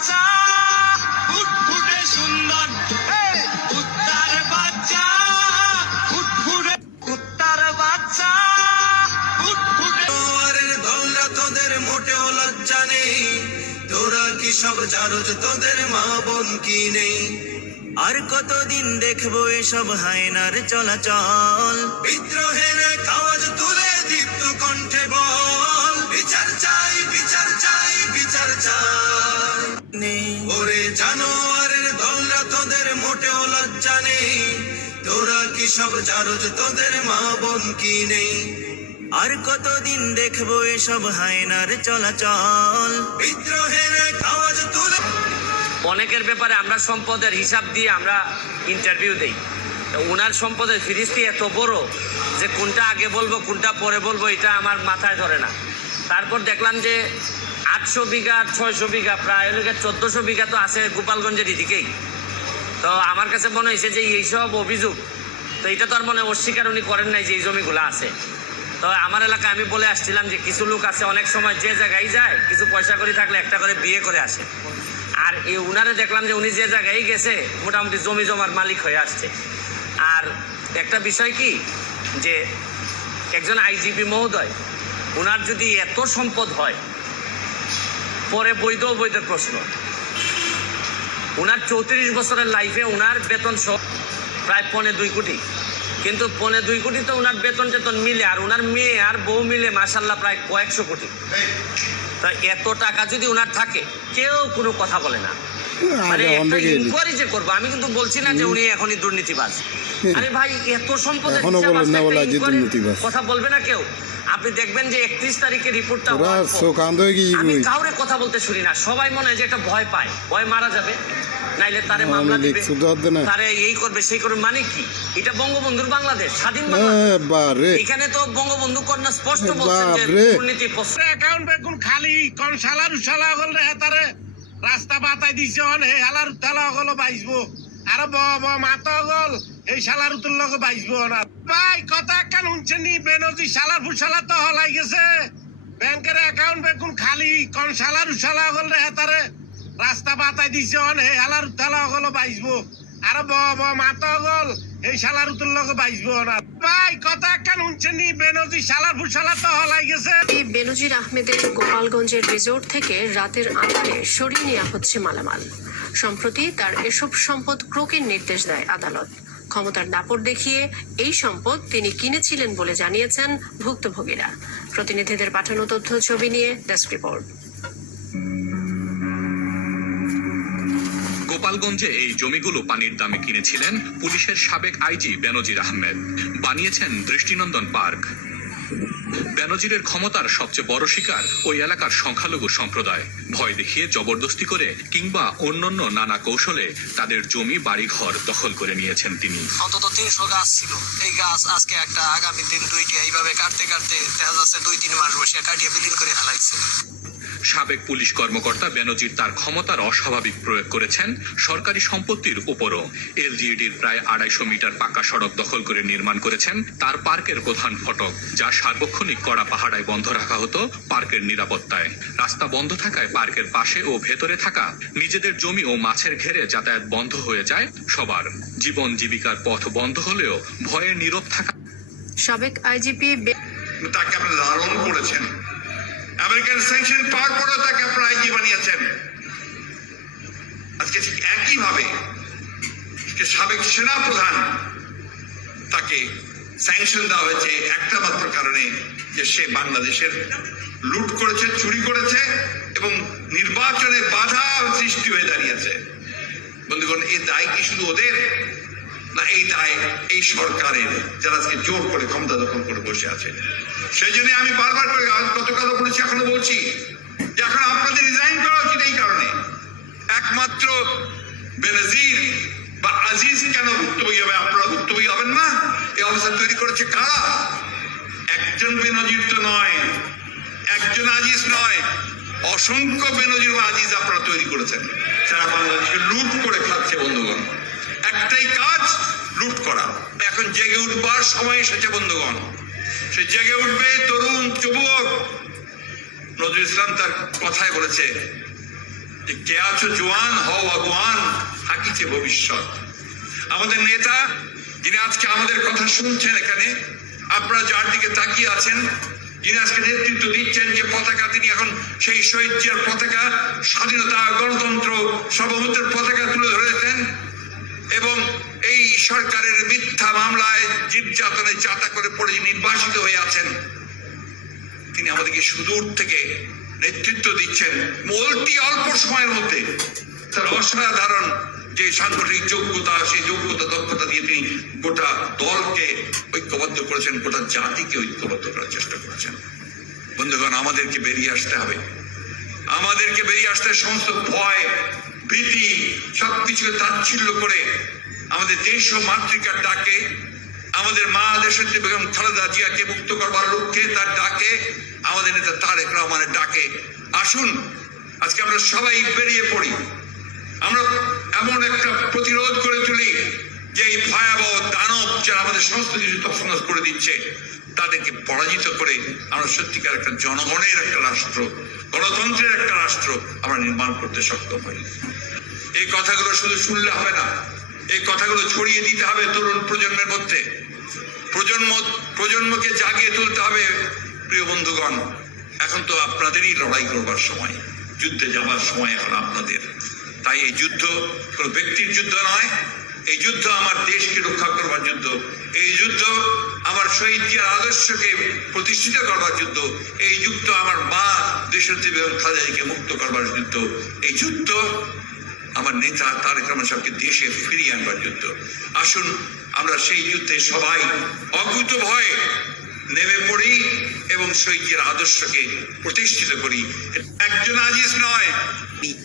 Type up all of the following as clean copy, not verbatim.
বাচ্চা ফুটফুটে সুন্দর কুত্তার বাচ্চা ফুটফুটে কুত্তার বাচ্চা ফুটফুটে দৌলা তোদের মোটেও লজ্জা নেই তোরা কি সব জানোজ তোদের মা বোন কি নেই আর কতদিন দেখবো এসব হায়নার চলাচল বিদ্রোহের আওয়াজ তুলে দীপ্ত কণ্ঠে বল বিচার চাই বিচার চাই বিচার চাই ওরে জানোয়ারের দলরা তোদের মোটেও লজ্জা নেই তোরা কি সব জানোজ তোদের মা বোন কি নেই আর কতদিন দেখবো এসব হায়নার চলাচল বিদ্রোহের আওয়াজ তুলে অনেকের ব্যাপারে আমরা সম্পদের হিসাব দিয়ে আমরা ইন্টারভিউ দেই। ওনার সম্পদের ফিরিস্তি এত বড় যে কোনটা আগে বলবো কোনটা পরে বলবো এটা আমার মাথায় ধরে না। তারপর দেখলাম যে 800 বিঘা 600 বিঘা প্রায় 1400 বিঘা তো আছে গোপালগঞ্জের এদিকেই। তো আমার কাছে মনে হয়েছে যে এইসব অভিযোগ তো এটা তো আর মনে অস্বীকার উনি করেন নাই যে এই জমিগুলো আছে। তো আমার এলাকায় আমি বলে আসছিলাম যে কিছু লোক আছে অনেক সময় যে জায়গায় যায় কিছু পয়সা করে থাকলে একটা করে বিয়ে করে আসে, আর এই উনারে দেখলাম যে উনি যে জায়গায় গেছে মোটামুটি জমি জমার মালিক হয়ে আসছে। আর একটা বিষয় কি যে একজন আইজিপি মহোদয় উনার যদি এত সম্পদ হয় পরে বৈধ অবৈধের প্রশ্ন। উনার 34 বছরের লাইফে উনার বেতন সহ প্রায় 2.25 কোটি, কিন্তু 2.25 কোটি তো উনার বেতন টেতন মিলে আর উনার মেয়ে আর বউ মিলে মাশাল্লাহ প্রায় কয়েকশো কোটি। তা এত টাকা যদি উনার থাকে কেউ কোনো কথা বলে না, মানে একটা ইনকোয়ারি যে করবো। আমি কিন্তু বলছি না যে উনি এখনই দুর্নীতিবাজ। আরে ভাই এত সম্পদের কথা বলবে না কেউ। আপনি দেখবেন যে 31 তারিখে রিপোর্টটা আমি কাউরে কথা বলতে শুনি না, সবাই মনে হয় যে একটা ভয় পায়, ভয় মারা যাবে নাইলে তারে মামলা দিবে তারে এই করবে সেই করবে। মানে কি এটা বঙ্গবন্ধুর বাংলাদেশ, স্বাধীন বাংলাদেশ। এখানে তো বঙ্গবন্ধু কন্যা স্পষ্ট বলছেন যে দুর্নীতি অ্যাকাউন্ট বেগুন খালি কোন শালার শালা হল রে তারে রাস্তা বাতাই দিছে অন হে হালার তেলা হলো বাইসবো আর মাতা হল এই শালার উত্তর লগে বাইসবো না ভাই কথা কান শুনছেন নি বেনজি শালার ফুসালা তো হলাই গেছে ব্যাংকের অ্যাকাউন্ট বেগুন খালি কোন শালার শালা হল রে তারে রাস্তা বাতাই দিছে অন হে হালার তেলা হলো বাইসবো আর মাতা হল এই শালার উত্তর লগে বাইসবো না ভাই কথা কান শুনছেন নি বেনজি শালার ফুসালা তো হলাই গেছে। এই বেনজির আহমেদের গোপালগঞ্জের রিসোর্ট থেকে রাতের আঁধারে সরিয়ে নেওয়া হচ্ছে মালামাল। সম্প্রতি তার এসব সম্পদ ক্রোকের নির্দেশ দেয় আদালত। ক্ষমতার দাপট দেখিয়ে এই সম্পদ তিনি কিনেছিলেন বলে জানিয়েছেন ভুক্তভোগীরা। প্রতিনিধিদের পাঠানো তথ্য ছবি নিয়ে ডেস্ক রিপোর্ট। গোপালগঞ্জে এই জমিগুলো পানির দামে কিনেছিলেন পুলিশের সাবেক আইজি বেনজির আহমেদ। বানিয়েছেন দৃষ্টিনন্দন পার্ক। বেনজিরের ক্ষমতার সবচেয়ে বড় শিকার ওই এলাকার সংখ্যালঘু সম্প্রদায়। ভয় দেখিয়ে জবরদস্তি করে কিংবা অন্যান্য নানা কৌশলে তাদের জমি বাড়িঘর দখল করে নিয়েছেন তিনি। অন্তত 300 গাছ ছিল, এই গাছ আজকে একটা আগামী দিন দুইটা এইভাবে কাটতে কাটতে দেখা যাচ্ছে 2-3 মাস বসে কাটিয়ে বিলীন করে ফেলাইছে। সাবেক পুলিশ কর্মকর্তা বেনজির তার ক্ষমতার অস্বাভাবিক প্রয়োগ করেছেন সরকারি সম্পত্তির উপরও। এলজিইডির প্রায় 250 মিটার পাকা সড়ক দখল করে নির্মাণ করেছেন তার পার্কের প্রধান ফটক, যা সার্বক্ষণিক কড়া পাহারায় বন্ধ রাখা হতো পার্কের নিরাপত্তায়। রাস্তা বন্ধ থাকায় পার্কের পাশে ও ভেতরে থাকা নিজেদের জমি ও মাছের ঘেরে যাতায়াত বন্ধ হয়ে যায় সবার। জীবন জীবিকার পথ বন্ধ হলেও ভয়ে নীরব থাকা। সাবেক আইজিপি তাকে আপনি লালন করেছেন, আমেরিকান স্যাংশন পাওয়ার পরেও তাকে আপনারা আইজি বানিয়েছেন। আজকে ঠিক একইভাবে সাবেক সেনা প্রধান তাকে স্যাংশন দেওয়া হয়েছে একটা মাত্র কারণে যে সে বাংলাদেশের লুট করেছে, চুরি করেছে এবং নির্বাচনে বাধা সৃষ্টি হয়ে দাঁড়িয়েছে। বন্ধুগণ, এই দায় কি শুধু ওদের না, এই দায় এই সরকারের, যারা আজকে জোর করে ক্ষমতা দখল করে বসে আছে। সেই জন্য আমি বারবার করে গতকালও বলেছি, এখনো বলছি যে এখন আপনাদের রিজাইন করা উচিত। এই কারণে একমাত্র বেনজির বা আজিজ কেন ভুক্তভোগী হবে? আপনারা ভুক্তভোগী হবেন না? এই অবস্থা তৈরি করেছে কারা? একজন বেনজির তো নয়, একজন আজিজ নয়, অসংখ্য বেনজির বা আজিজ আপনারা তৈরি করেছেন, যারা বাংলাদেশকে লুট করে খাচ্ছে। বন্ধুগণ, একটাই কাজ, লুট করা। এখন জেগে উঠবার সময় এসেছে বন্ধুগণ, সে জেগে উঠবে। তরুণ যুবক নজরুল ইসলাম তার কথায় বলেছে যে কে আছো জোয়ান হও অগোয়ান থাকিছে ভবিষ্যৎ। আমাদের নেতা যিনি আজকে আমাদের কথা শুনছেন এখানে, আপনারা যার দিকে তাকিয়ে আছেন, যিনি আজকে নেতৃত্ব দিচ্ছেন, যে পতাকা তিনি এখন সেই শহীদ জিয়ার পতাকা, স্বাধীনতা গণতন্ত্র সার্বভৌমত্বের পতাকা তুলে ধরেছেন এবং এই সরকারের মিথ্যা মামলায় নির্যাতনে যাতা করে পড়ে নির্বাসিত হয়ে আছেন, তিনি আমাদেরকে সুদূর থেকে নেতৃত্ব দিচ্ছেন অল্প সময়ের মধ্যে। তার অসাধারণ যে সাংগঠনিক যোগ্যতা, সেই যোগ্যতা দক্ষতা দিয়ে তিনি গোটা দলকে ঐক্যবদ্ধ করেছেন, গোটা জাতিকে ঐক্যবদ্ধ করার চেষ্টা করেছেন। বন্ধুগণ, আমাদেরকে বেরিয়ে আসতে হবে, আমাদেরকে বেরিয়ে আসতে সমস্ত ভয় ভীতি সবকিছুকে তাচ্ছিল্য করে আমাদের দেশ ও মাতৃকার ডাকে, আমাদের মা দেশনেত্রী বেগম খালেদা জিয়াকে মুক্ত করবার লক্ষ্যে তার ডাকে, আমাদের নেতা তারেক রহমানের ডাকে আসুন আজকে আমরা সবাই বেরিয়ে পড়ি। আমরা এমন একটা প্রতিরোধ করে তুলি যে এই ভয়াবহ দানব যারা আমাদের সমস্ত কিছু তছনছ করে দিচ্ছে, তাদেরকে পরাজিত করে আমরা সত্যিকার একটা জনগণের একটা রাষ্ট্র, গণতন্ত্রের একটা রাষ্ট্র আমরা নির্মাণ করতে সক্ষম হই। এই কথাগুলো শুধু শুনলে হবে না, এই কথাগুলো ছড়িয়ে দিতে হবে তরুণ প্রজন্মের মধ্যে, প্রজন্মকে জাগিয়ে তুলতে হবে। প্রিয় বন্ধুগণ, এখন তো আপনাদেরই লড়াই করবার সময়, যুদ্ধে যাবার সময় এখন আপনাদের। তাই এই যুদ্ধ কোনো ব্যক্তির যুদ্ধ নয়, এই যুদ্ধ আমার দেশকে রক্ষা করবার যুদ্ধ, এই যুদ্ধ আমার শহীদ জিয়ার আদর্শকে প্রতিষ্ঠিত করবার যুদ্ধ, এই যুদ্ধ আমার মা দেশনেত্রী বেগম খালেদা জিয়াকে মুক্ত করবার যুদ্ধ, এই যুদ্ধ আমার নেতা তারেক রহমান সাহেবকে দেশে ফিরিয়ে আনবার যুদ্ধ। আসুন আমরা সেই যুদ্ধে সবাই অকুত ভয়ে নেমে পড়ি এবং শহীদ জিয়ার আদর্শকে প্রতিষ্ঠিত করি। একজন আজিজ নয়,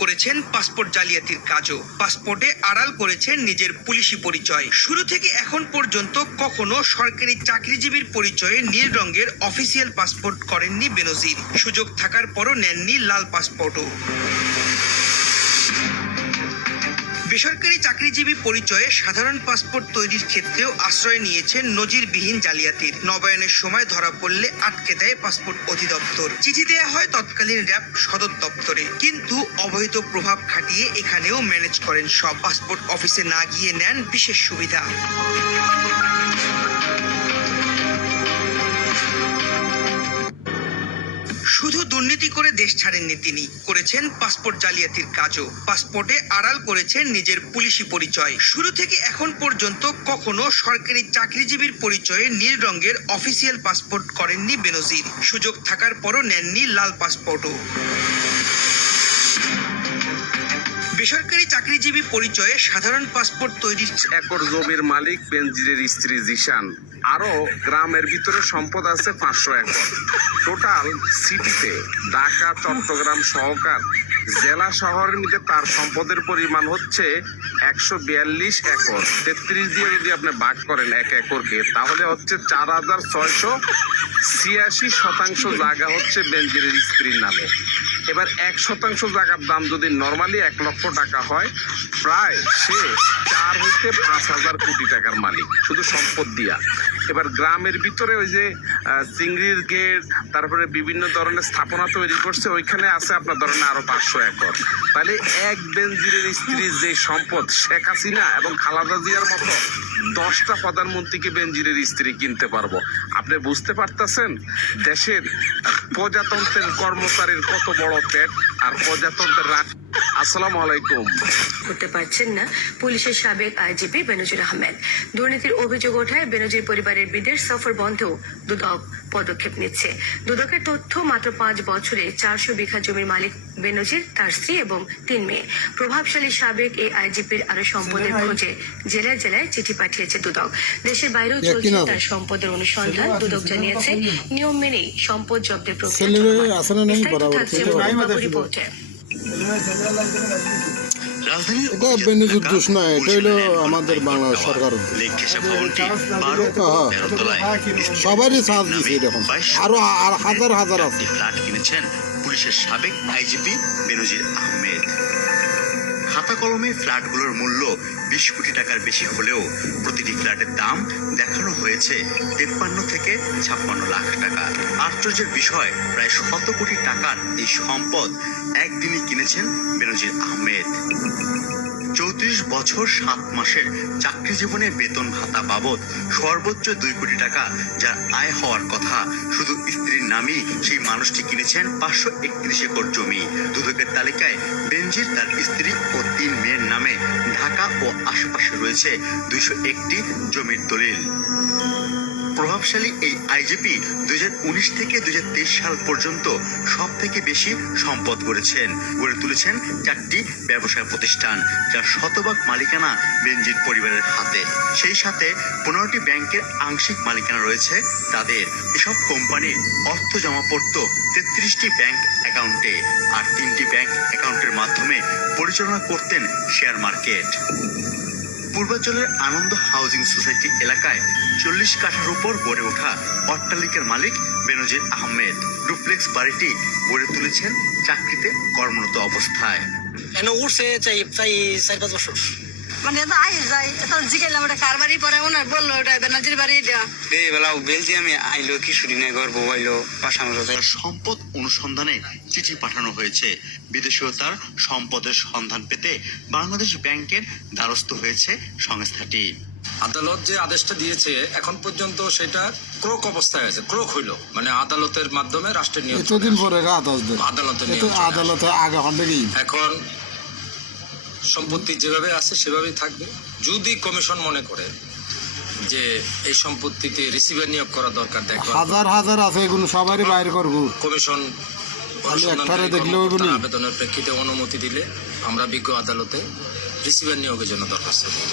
করেছেন পাসপোর্ট জালিয়াতির কাজও, পাসপোর্টে আড়াল করেছেন নিজের পুলিশি পরিচয়। শুরু থেকে এখন পর্যন্ত কখনো সরকারি চাকরিজীবীর পরিচয়ে নীল রঙের অফিসিয়াল পাসপোর্ট করেননি বেনজির। সুযোগ থাকার পরও নেননি লাল পাসপোর্টও। বেসরকারি চাকরিজীবী পরিচয়ে সাধারণ পাসপোর্ট তৈরির ক্ষেত্রেও আশ্রয় নিয়েছেন নজিরবিহীন জালিয়াতির। নবায়নের সময় ধরা পড়লে আটকে দেয় পাসপোর্ট অধিদপ্তর, চিঠি দেয়া হয় তৎকালীন র্যাব সদর দপ্তরে, কিন্তু অবৈধ প্রভাব খাটিয়ে এখানেও ম্যানেজ করেন সব। পাসপোর্ট অফিসে না গিয়ে নেন বিশেষ সুবিধা। শুধু দুর্নীতি করে দেশ ছাড়েননি তিনি, করেছেন পাসপোর্ট জালিয়াতির কাজও, পাসপোর্টে আড়াল করেছেন নিজের পুলিশি পরিচয়। শুরু থেকে এখন পর্যন্ত কখনো সরকারি চাকরিজীবীর পরিচয়ে নীল রঙের অফিসিয়াল পাসপোর্ট করেননি বেনজির। সুযোগ থাকার পরও নেননি লাল পাসপোর্টও। বেসরকারি চাকরিজীবী পরিচয়ে সাধারণ পাসপোর্ট তৈরির একর জমির মালিক বেনজিরের স্ত্রী জিশান। আরো গ্রামের ভিতরে সম্পদ আছে 500 একর। টোটাল সিটিতে ঢাকা চট্টগ্রাম সহকার জেলা শহরের মধ্যে তার সম্পদের পরিমাণ হচ্ছে 142 একর। 33 দিয়ে যদি আপনি ভাগ করেন এক একরকে, তাহলে হচ্ছে 4686 জায়গা হচ্ছে বেনজিরের স্ত্রীর নামে। এবার 1% জায়গার দাম যদি নর্মালি 1 লক্ষ টাকা হয়, প্রায় সে 4 হইতে 5,000 কোটি টাকার মালিক শুধু সম্পদ দিয়া। এবার গ্রামের ভিতরে ওই যে চিংড়ির গেট, তারপরে বিভিন্ন ধরনের স্থাপনা তৈরি করছে, ওইখানে আছে আপনার ধরেন আরো 500 একর। তাহলে এক বেনজিরের স্ত্রীর যে সম্পদ, শেখ হাসিনা এবং খালেদা জিয়ার মতো 10টা প্রধানমন্ত্রীকে বেনজিরের স্ত্রী কিনতে পারবো। আপনি বুঝতে পারতেছেন দেশের প্রজাতন্ত্রের কর্মচারীর কত বড় পেট আর প্রজাতন্ত্রের রাগ। আসসালামু আলাইকুম। করতে পারছেন না পুলিশের সাবেক আইজিপি বেনজির আহমেদ। দুর্নীতির অভিযোগ ওঠায় বেনজির পরিবারের বিদেশ সফর বন্ধেও দুদক পদক্ষেপ নিচ্ছে। দুদকের তথ্য, মাত্র 5 বছরে 400 বিঘা জমির মালিক বেনজির, তার স্ত্রী এবং 3 মেয়ে। প্রভাবশালী সাবেক এই আইজিপির আরো সম্পদের খোঁজে জেলায় জেলায় চিঠি পাঠিয়েছে দুদক। দেশের বাইরেও চলছে তার সম্পদের অনুসন্ধান। দুদক জানিয়েছে নিয়ম মেনেই সম্পদ জব্দের প্রক্রিয়া থাকছে রিপোর্টে। এটা বেনজির দোষ না, এটা হলো আমাদের বাংলাদেশ সরকার। সবারই সাথ দিচ্ছে এরকম, আরো হাজার হাজার আছে। ফ্ল্যাট কিনেছেন পুলিশের সাবেক আইজিপি বেনজির আহমেদ। খাতা কলমে ফ্ল্যাটগুলোর মূল্য 20 কোটি টাকার বেশি হলেও প্রতিটি ফ্ল্যাটের দাম দেখানো হয়েছে 53 থেকে 56 লাখ টাকা। আশ্চর্যের বিষয়, প্রায় 100 কোটি টাকার এই সম্পদ একদিনই কিনেছেন বেনজির আহমেদ। 34 বছর 7 মাসের চাকরি জীবনে বেতন ভাতা বাবদ সর্বোচ্চ 2 কোটি টাকা যার আয় হওয়ার কথা, শুধু স্ত্রীর নামেই সেই মানুষটি কিনেছেন 531 একর জমি। দুদকের তালিকায় বেনজির, তার স্ত্রী ও 3 মেয়ের নামে ঢাকা ও আশেপাশে রয়েছে 201টি জমির দলিল। প্রভাবশালী এই আইজিপি 2019 থেকে 2023 সাল পর্যন্ত সব থেকে বেশি সম্পদ গড়ে তুলেছেন 4টি ব্যবসা প্রতিষ্ঠান, যার শতভাগ মালিকানা বেনজির পরিবারের হাতে। সেই সাথে 15টি ব্যাংকের আংশিক মালিকানা রয়েছে তাদের। এসব কোম্পানির অর্থ জমা পড়ত 33টি ব্যাংক অ্যাকাউন্টে, আর 3টি ব্যাংক অ্যাকাউন্টের মাধ্যমে পরিচালনা করতেন শেয়ার মার্কেট। পূর্বাঞ্চলের আনন্দ হাউজিং সোসাইটি এলাকায় 40 কাঠার উপর গড়ে ওঠা অট্টালিকার মালিক বেনজির আহমেদ ডুপ্লেক্স বাড়িটি গড়ে তুলেছেন চাকরিতে কর্মরত অবস্থায়। এনে উঠছে চাই 4-5 বছর। মানে তো আই যাই এটা জিগাইলাম ওটা কার বাড়ি পরে ওনার বললো ওটা বেনাজির বাড়ি দেওয়া। বেলা বেলজিয়ামে আইলো কিশোরী নগর বইলো পাশানো। তার সম্পদ অনুসন্ধানে চিঠি পাঠানো হয়েছে। বিদেশেও তার সম্পদের সন্ধান পেতে বাংলাদেশ ব্যাংকের দ্বারস্থ হয়েছে সংস্থাটি। আদালত যে আদেশটা দিয়েছে এখন পর্যন্ত সেটা ক্রোক অবস্থায় আছে, ক্রোক হইল মানে আদালতের মাধ্যমে রাষ্ট্রের নিয়ম এতদিন পরে আদালতের আদালতে আগে হবেই। এখন সম্পত্তি যেভাবে আছে সেভাবেই থাকবে। যদি কমিশন মনে করে যে এই সম্পত্তিতে রিসিভার নিয়োগ করা দরকার, দেখো হাজার আছে, এগুলো সবারই বাইরে করবো। কমিশন আবেদনের প্রেক্ষিতে অনুমতি দিলে আমরা বিজ্ঞ আদালতে রিসিভার নিয়োগের জন্য দরখাস্ত দেব।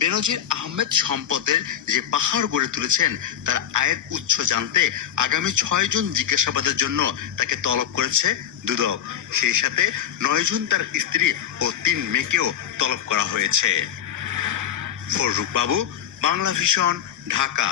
বেনজির আহমেদ সম্পদের যে পাহাড় গড়ে তুলেছেন তার আয়ের উৎস জানতে আগামী 6 জুন জিজ্ঞাসাবাদের জন্য তাকে তলব করেছে দুদক। সেই সাথে 9 জুন তার স্ত্রী ও 3 মেয়েকেও তলব করা হয়েছে। ফররুক বাবু, বাংলা ভিশন, ঢাকা।